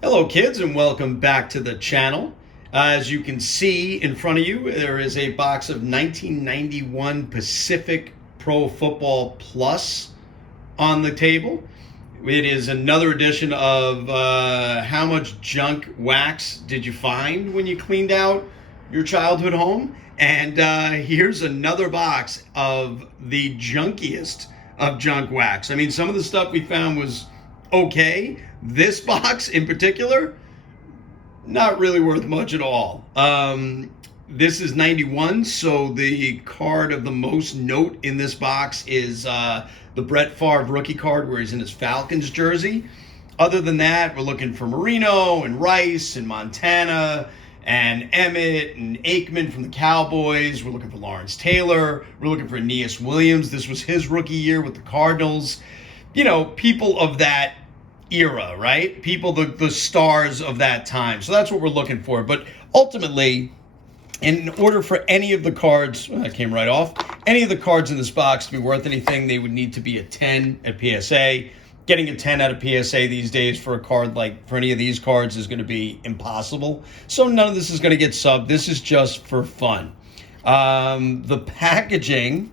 Hello kids and welcome back to the channel. As you can see in front of you, there is a box of 1991 Pacific Pro Football Plus on the table. It is another edition of how much junk wax did you find when you cleaned out your childhood home? And here's another box of the junkiest of junk wax. I mean, some of the stuff we found was okay. This box in particular, not really worth much at all. This is 91, so the card of the most note in this box is the Brett Favre rookie card where he's in his Falcons jersey. Other than that, we're looking for Marino and Rice and Montana and Emmett and Aikman from the Cowboys. We're looking for Lawrence Taylor. We're looking for Aeneas Williams. This was his rookie year with the Cardinals. You know, people of that era, right? People, the stars of that time. So that's what we're looking for. But ultimately, in order for any of the cards, that came right off, any of the cards in this box to be worth anything, they would need to be a 10 at PSA. Getting a 10 out of PSA these days for a card like for any of these cards is going to be impossible. So none of this is going to get subbed. This is just for fun. The packaging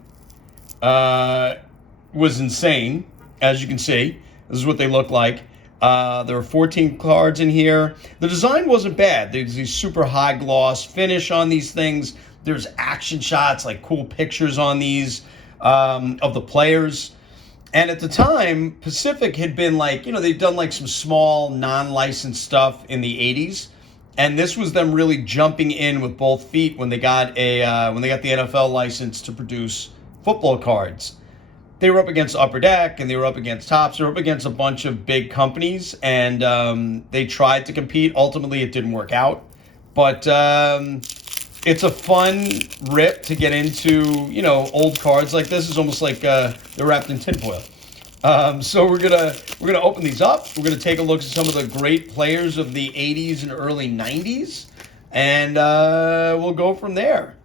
was insane, as you can see. This is what they look like. There are 14 cards in here. The design wasn't bad. There's these super high gloss finish on these things. There's action shots, like cool pictures on these of the players. And at the time, Pacific had been like, you know, they've done like some small non-licensed stuff in the 80s. And this was them really jumping in with both feet when they got the NFL license to produce football cards. They were up against Upper Deck, and they were up against Topps. They were up against a bunch of big companies, and they tried to compete. Ultimately, it didn't work out. But it's a fun rip to get into, you know, old cards like this. It's almost like they're wrapped in tinfoil. So we're gonna open these up. We're gonna take a look at some of the great players of the 80s and early 90s, and we'll go from there.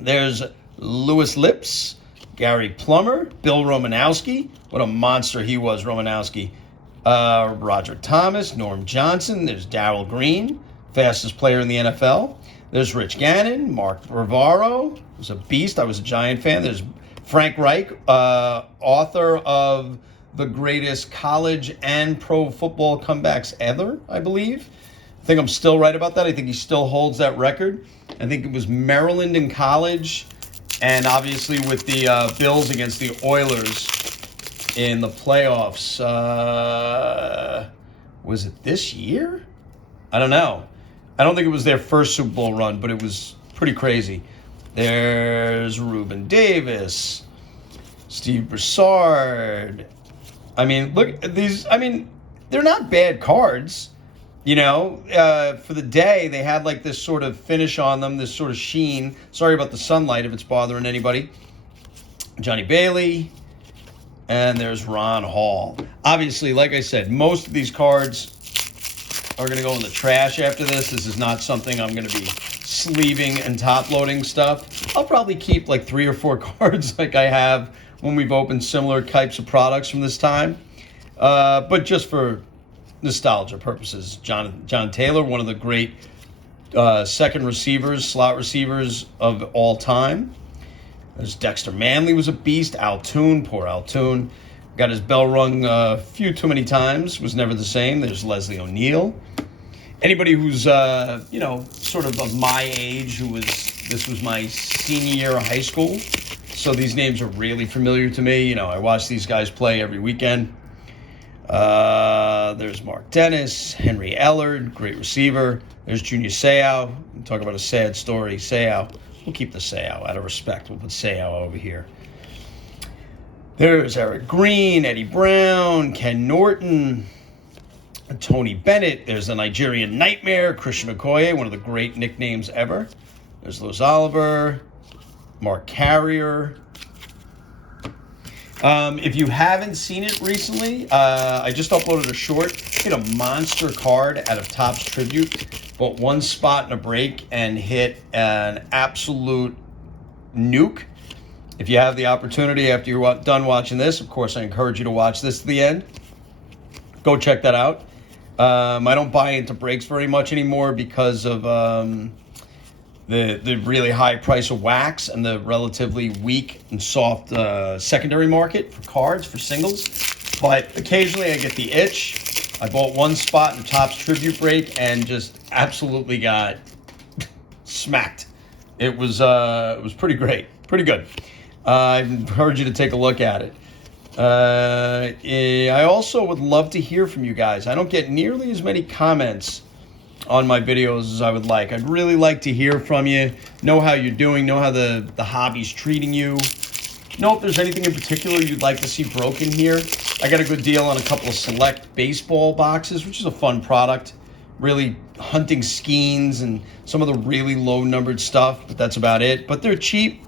There's Louis Lips, Gary Plummer, Bill Romanowski. What a monster he was, Romanowski. Roger Thomas, Norm Johnson. There's Darryl Green, fastest player in the NFL. There's Rich Gannon, Mark Rivaro, who's a beast. I was a Giant fan. There's Frank Reich, author of the greatest college and pro football comebacks ever, I believe. I think I'm still right about that. I think he still holds that record. I think it was Maryland in college, and obviously with the Bills against the Oilers in the playoffs. Was it this year? I don't know. I don't think it was their first Super Bowl run, but it was pretty crazy. There's Reuben Davis, Steve Broussard. I mean, look at these. I mean, they're not bad cards. You know, for the day, they had like this sort of finish on them, this sort of sheen. Sorry about the sunlight if it's bothering anybody. Johnny Bailey. And there's Ron Hall. Obviously, like I said, most of these cards are going to go in the trash after this. This is not something I'm going to be sleeving and top-loading stuff. I'll probably keep like 3 or 4 cards like I have when we've opened similar types of products from this time. But just for nostalgia purposes, John Taylor, one of the great second receivers, slot receivers of all time. There's Dexter Manley was a beast. Altoon, poor Altoon. Got his bell rung a few too many times. Was never the same. There's Leslie O'Neal. Anybody who's, you know, sort of my age, this was my senior year of high school. So these names are really familiar to me. You know, I watch these guys play every weekend. There's Mark Dennis, Henry Ellard, great receiver. There's Junior Seau. Talk about a sad story. Seau. We'll keep the Seau out of respect. We'll put Seau over here. There's Eric Green, Eddie Brown, Ken Norton, Tony Bennett. There's the Nigerian Nightmare, Christian Okoye, one of the great nicknames ever. There's Louis Oliver, Mark Carrier. If you haven't seen it recently, I just uploaded a short. Hit a monster card out of Topps Tribute, but one spot in a break and hit an absolute nuke. If you have the opportunity after you're done watching this, of course, I encourage you to watch this to the end. Go check that out. I don't buy into breaks very much anymore because of the really high price of wax and the relatively weak and soft secondary market for cards, for singles. But occasionally I get the itch. I bought one spot in the Topps Tribute break and just absolutely got smacked. It was pretty great, pretty good. I encourage you to take a look at it. I also would love to hear from you guys. I don't get nearly as many comments on my videos as I would like. I'd really like to hear from you, know how you're doing, know how the hobby's treating you, know if there's anything in particular you'd like to see broken here. I got a good deal on a couple of select baseball boxes, which is a fun product. Really hunting skeins and some of the really low numbered stuff, but that's about it. But they're cheap.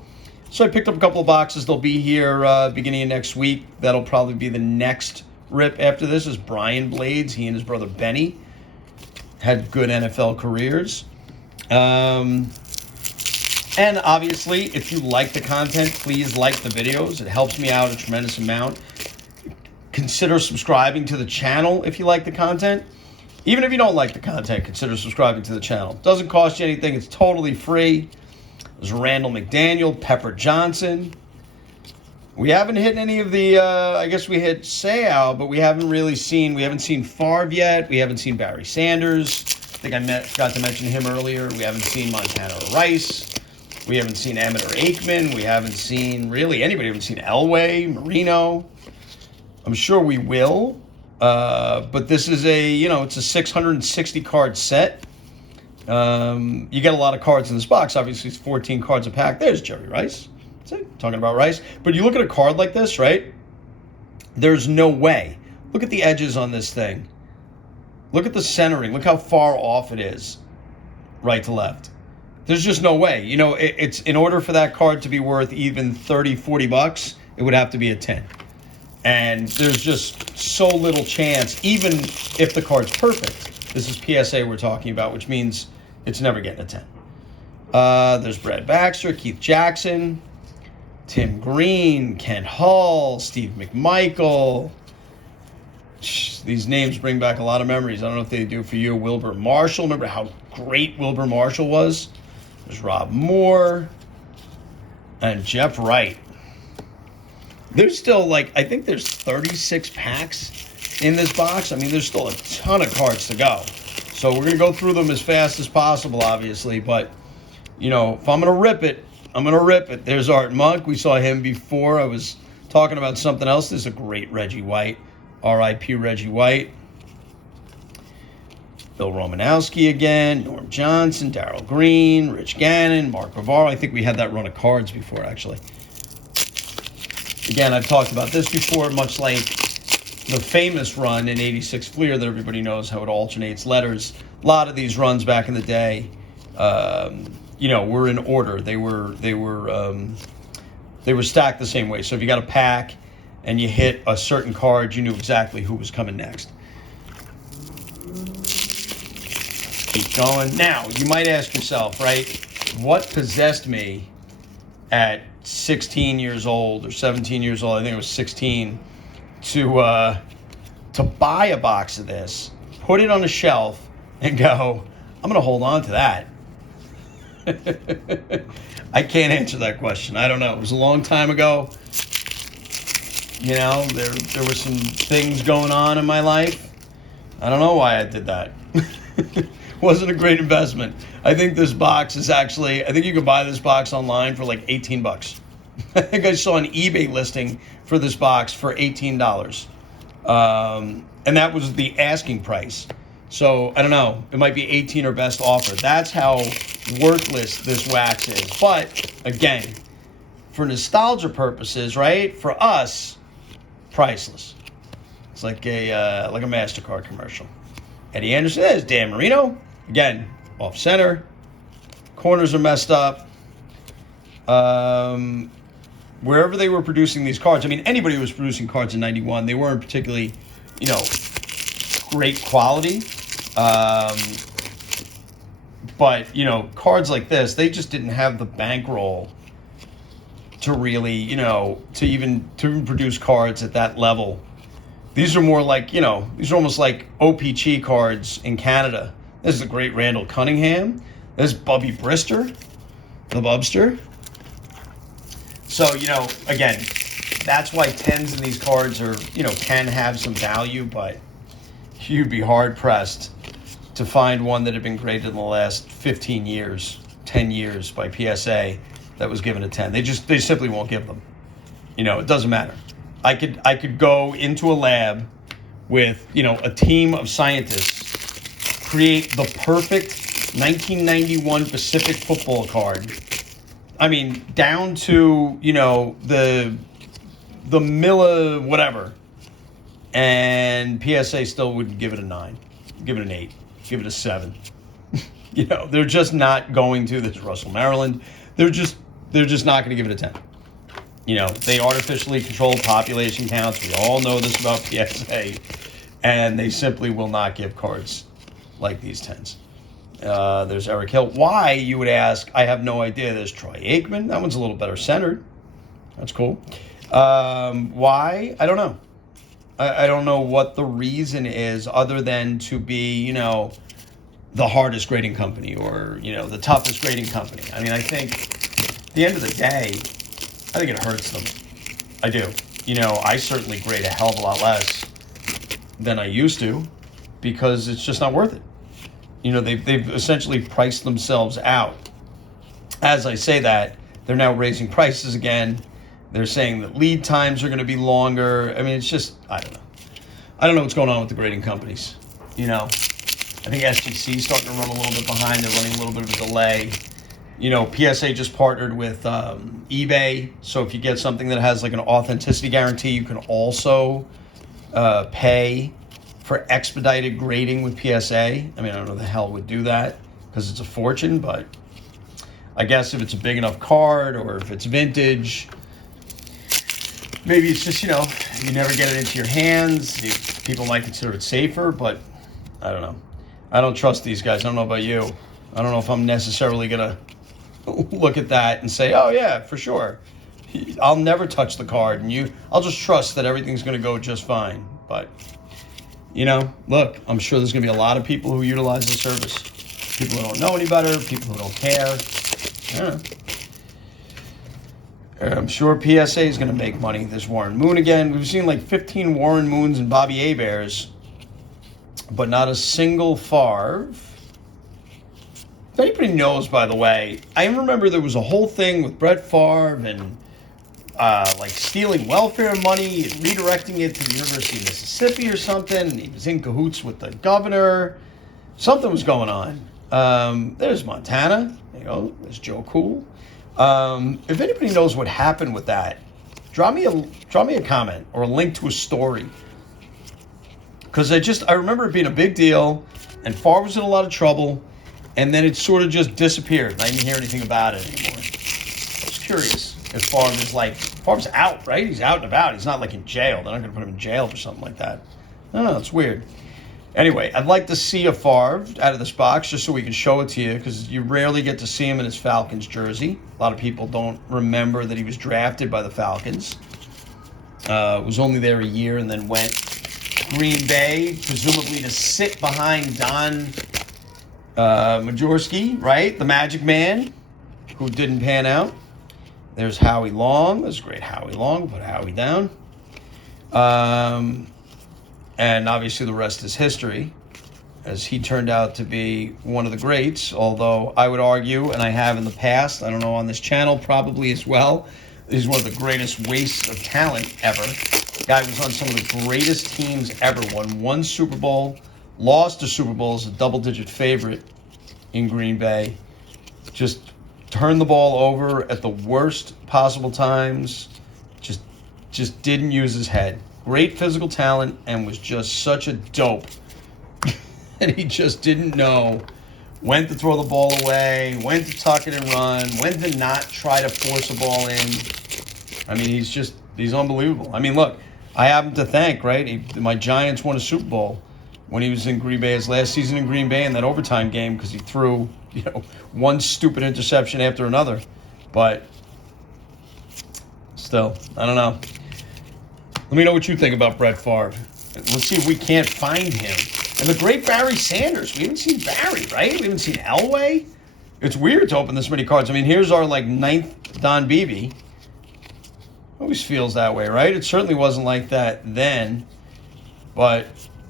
So I picked up a couple of boxes. They'll be here beginning of next week. That'll probably be the next rip after this is Brian Blades. He and his brother Benny had good NFL careers. And obviously, if you like the content, please like the videos. It helps me out a tremendous amount. Consider subscribing to the channel if you like the content. Even if you don't like the content, consider subscribing to the channel. It doesn't cost you anything. It's totally free. There's Randall McDaniel, Pepper Johnson. We haven't hit any of the, I guess we hit Seau, but we haven't seen Favre yet. We haven't seen Barry Sanders. I think I forgot to mention him earlier. We haven't seen Montana or Rice. We haven't seen Emmett or Aikman. We haven't seen really anybody. We haven't seen Elway, Marino. I'm sure we will. But this is it's a 660 card set. You get a lot of cards in this box. Obviously, it's 14 cards a pack. There's Jerry Rice. See, talking about Rice. But you look at a card like this, right? There's no way. Look at the edges on this thing. Look at the centering. Look how far off it is, right to left. There's just no way. It's in order for that card to be worth even 30, 40 bucks, it would have to be a 10. And there's just so little chance, even if the card's perfect. This is PSA we're talking about, which means it's never getting a 10. There's Brad Baxter, Keith Jackson, Tim Green, Kent Hull, Steve McMichael. These names bring back a lot of memories. I don't know if they do for you. Wilbur Marshall. Remember how great Wilbur Marshall was? There's Rob Moore and Jeff Wright. There's still I think there's 36 packs in this box. I mean, there's still a ton of cards to go. So we're going to go through them as fast as possible, obviously. But, if I'm going to rip it, I'm going to rip it. There's Art Monk. We saw him before. I was talking about something else. This is a great Reggie White. R.I.P. Reggie White. Bill Romanowski again. Norm Johnson. Darryl Green. Rich Gannon. Mark Bavaro. I think we had that run of cards before, actually. Again, I've talked about this before, much like the famous run in 86 Fleer that everybody knows how it alternates letters. A lot of these runs back in the day, were in order. They were stacked the same way. So if you got a pack and you hit a certain card, you knew exactly who was coming next. Keep going. Now, you might ask yourself, right, what possessed me at 16 years old or 17 years old, I think it was 16, to buy a box of this, put it on a shelf, and go, I'm going to hold on to that. I can't answer that question. I don't know. It was a long time ago. There were some things going on in my life. I don't know why I did that. Wasn't a great investment. I think this box is I think you can buy this box online for like 18 bucks. I think I saw an eBay listing for this box for $18. And that was the asking price. So, I don't know. It might be 18 or best offer. That's how worthless this wax is. But, again, for nostalgia purposes, right? For us, priceless. It's like a MasterCard commercial. Eddie Anderson, there's Dan Marino. Again, off center. Corners are messed up. Wherever they were producing these cards, I mean, anybody who was producing cards in 91, they weren't particularly, great quality. But, cards like this, they just didn't have the bankroll to really, to even produce cards at that level These are more like, these are almost like OPC cards in Canada. This is the great Randall Cunningham. This is Bubby Brister, the Bubster. So, again, that's why 10s in these cards are, can have some value, but you'd be hard-pressed to find one that had been graded in the last 15 years, 10 years by PSA that was given a 10. They simply won't give them. It doesn't matter. I could go into a lab with, a team of scientists, create the perfect 1991 Pacific football card. I mean, down to, the Milla whatever. And PSA still wouldn't give it a 9, give it an 8, give it a 7. They're just not going to. This Russell Maryland. They're just not going to give it a 10. They artificially control population counts. We all know this about PSA. And they simply will not give cards like these 10s. There's Eric Hill. Why, you would ask? I have no idea. There's Troy Aikman. That one's a little better centered. That's cool. Why? I don't know. I don't know what the reason is other than to be, the hardest grading company or, the toughest grading company. I mean, I think at the end of the day, I think it hurts them. I do. I certainly grade a hell of a lot less than I used to because it's just not worth it. They've essentially priced themselves out. As I say that, they're now raising prices again. They're saying that lead times are going to be longer. I mean, it's just, I don't know. I don't know what's going on with the grading companies. I think SGC is starting to run a little bit behind. They're running a little bit of a delay. PSA just partnered with eBay. So if you get something that has like an authenticity guarantee, you can also pay for expedited grading with PSA. I mean, I don't know who the hell would do that because it's a fortune, but I guess if it's a big enough card or if it's vintage, maybe it's just, you never get it into your hands. People might consider it safer, but I don't know. I don't trust these guys. I don't know about you. I don't know if I'm necessarily going to look at that and say, oh, yeah, for sure. I'll never touch the card, and I'll just trust that everything's going to go just fine. But, look, I'm sure there's going to be a lot of people who utilize the service. People who don't know any better, people who don't care. I don't know. I'm sure PSA is going to make money. There's Warren Moon again. We've seen like 15 Warren Moons and Bobby Heberts, but not a single Favre. If anybody knows, by the way, I remember there was a whole thing with Brett Favre and like stealing welfare money and redirecting it to the University of Mississippi or something. And he was in cahoots with the governor. Something was going on. There's Montana. There's Joe Cool. If anybody knows what happened with that, drop me a comment or a link to a story. Because I remember it being a big deal, and Favre was in a lot of trouble, and then it sort of just disappeared. I didn't hear anything about it anymore. I was curious if Favre's out, right? He's out and about. He's not like in jail. They're not going to put him in jail for something like that. I don't know. It's weird. Anyway, I'd like to see a Favre out of this box just so we can show it to you because you rarely get to see him in his Falcons jersey. A lot of people don't remember that he was drafted by the Falcons. Was only there a year and then went Green Bay, presumably to sit behind Don Majorski, right? The Magic Man, who didn't pan out. There's Howie Long. There's great Howie Long. Put Howie down. And obviously the rest is history, as he turned out to be one of the greats, although I would argue, and I have in the past, I don't know, on this channel probably as well, he's one of the greatest wastes of talent ever. The guy was on some of the greatest teams ever, won one Super Bowl, lost a Super Bowl as a double-digit favorite in Green Bay, just turned the ball over at the worst possible times, just didn't use his head. Great physical talent and was just such a dope. And he just didn't know when to throw the ball away, when to tuck it and run, when to not try to force a ball in. I mean, he's unbelievable. I mean, look, I have him to thank, right? My Giants won a Super Bowl when he was in Green Bay, his last season in Green Bay in that overtime game because he threw, one stupid interception after another. But still, I don't know. Let me know what you think about Brett Favre. Let's see if we can't find him. And the great Barry Sanders. We haven't seen Barry, right? We haven't seen Elway. It's weird to open this many cards. I mean, here's our, like, 9th Don Beebe. Always feels that way, right? It certainly wasn't like that then. But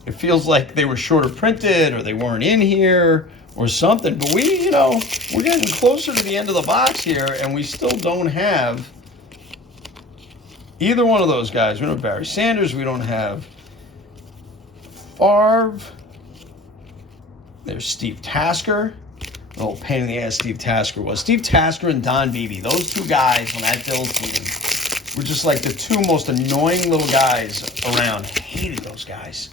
it feels like they were shorter printed or they weren't in here or something. But we're getting closer to the end of the box here, and we still don't have either one of those guys. We don't have Barry Sanders. We don't have Favre. There's Steve Tasker. The old pain in the ass Steve Tasker was. Steve Tasker and Don Beebe. Those two guys on that Bills team were just like the two most annoying little guys around. Hated those guys.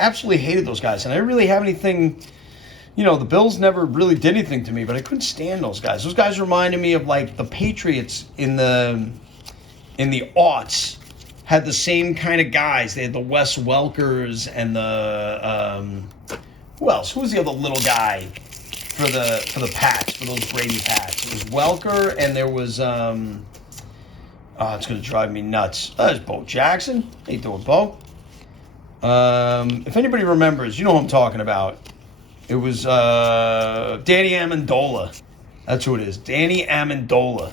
Absolutely hated those guys. And I didn't really have anything, the Bills never really did anything to me, but I couldn't stand those guys. Those guys reminded me of like the Patriots in the aughts. Had the same kind of guys. They had the Wes Welkers and the who else? Who was the other little guy for the Pats, for those Brady Pats? It was Welker, and there was it's gonna drive me nuts. There's Bo Jackson. How you doing, Bo? If anybody remembers, you know who I'm talking about. It was Danny Amendola. That's who it is. Danny Amendola.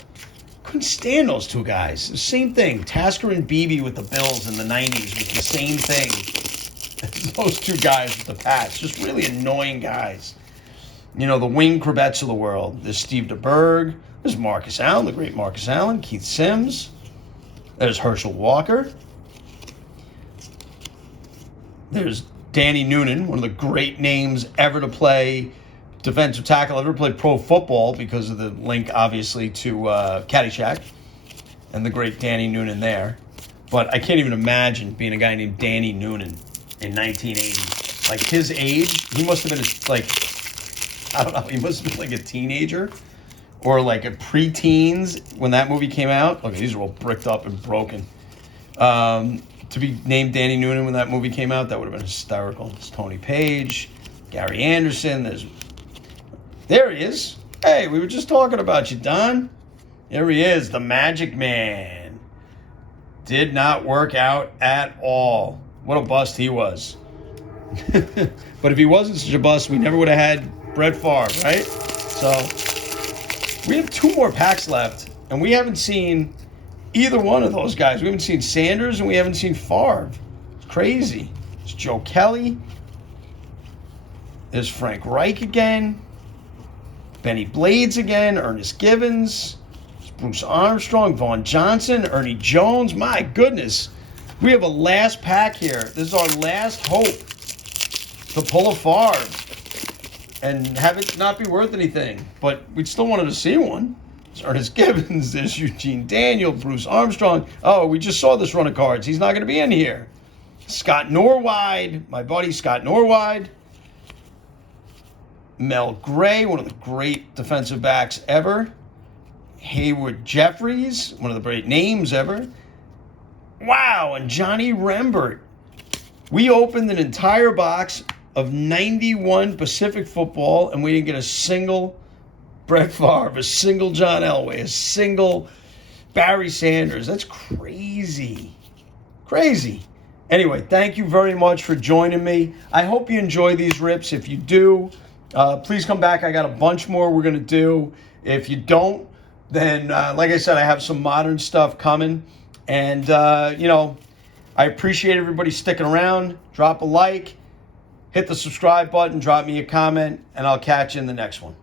Couldn't stand those two guys. The same thing. Tasker and Beebe with the Bills in the 90s was the same thing. Those two guys with the Pats. Just really annoying guys. The Wayne Corbett's of the world. There's Steve DeBerg. There's Marcus Allen, the great Marcus Allen. Keith Sims. There's Herschel Walker. There's Danny Noonan, one of the great names ever to play defensive tackle, ever played pro football because of the link, obviously, to Caddyshack and the great Danny Noonan there. But I can't even imagine being a guy named Danny Noonan in 1980. Like, his age, he must have been, I don't know, he must have been like a teenager or like a pre-teens when that movie came out. Look, these are all bricked up and broken. To be named Danny Noonan when that movie came out, that would have been hysterical. It's Tony Page, Gary Anderson. There he is. Hey, we were just talking about you, Don. There he is, the Magic Man. Did not work out at all. What a bust he was. But if he wasn't such a bust, we never would have had Brett Favre, right? So we have 2 more packs left, and we haven't seen either one of those guys. We haven't seen Sanders, and we haven't seen Favre. It's crazy. It's Joe Kelly. There's Frank Reich again. Benny Blades again. Ernest Givens. Bruce Armstrong. Vaughn Johnson. Ernie Jones. My goodness. We have a last pack here. This is our last hope to pull a Favre and have it not be worth anything. But we still wanted to see one. There's Ernest Givens. There's Eugene Daniel. Bruce Armstrong. Oh, we just saw this run of cards. He's not going to be in here. Scott Norwide. My buddy Scott Norwide. Mel Gray, one of the great defensive backs ever. Hayward Jeffries, one of the great names ever. Wow, and Johnny Rembert. We opened an entire box of 91 Pacific football, and we didn't get a single Brett Favre, a single John Elway, a single Barry Sanders. That's crazy. Crazy. Anyway, thank you very much for joining me. I hope you enjoy these rips. If you do, please come back. I got a bunch more we're going to do. If you don't, then, like I said, I have some modern stuff coming. And, I appreciate everybody sticking around. Drop a like, hit the subscribe button, drop me a comment, and I'll catch you in the next one.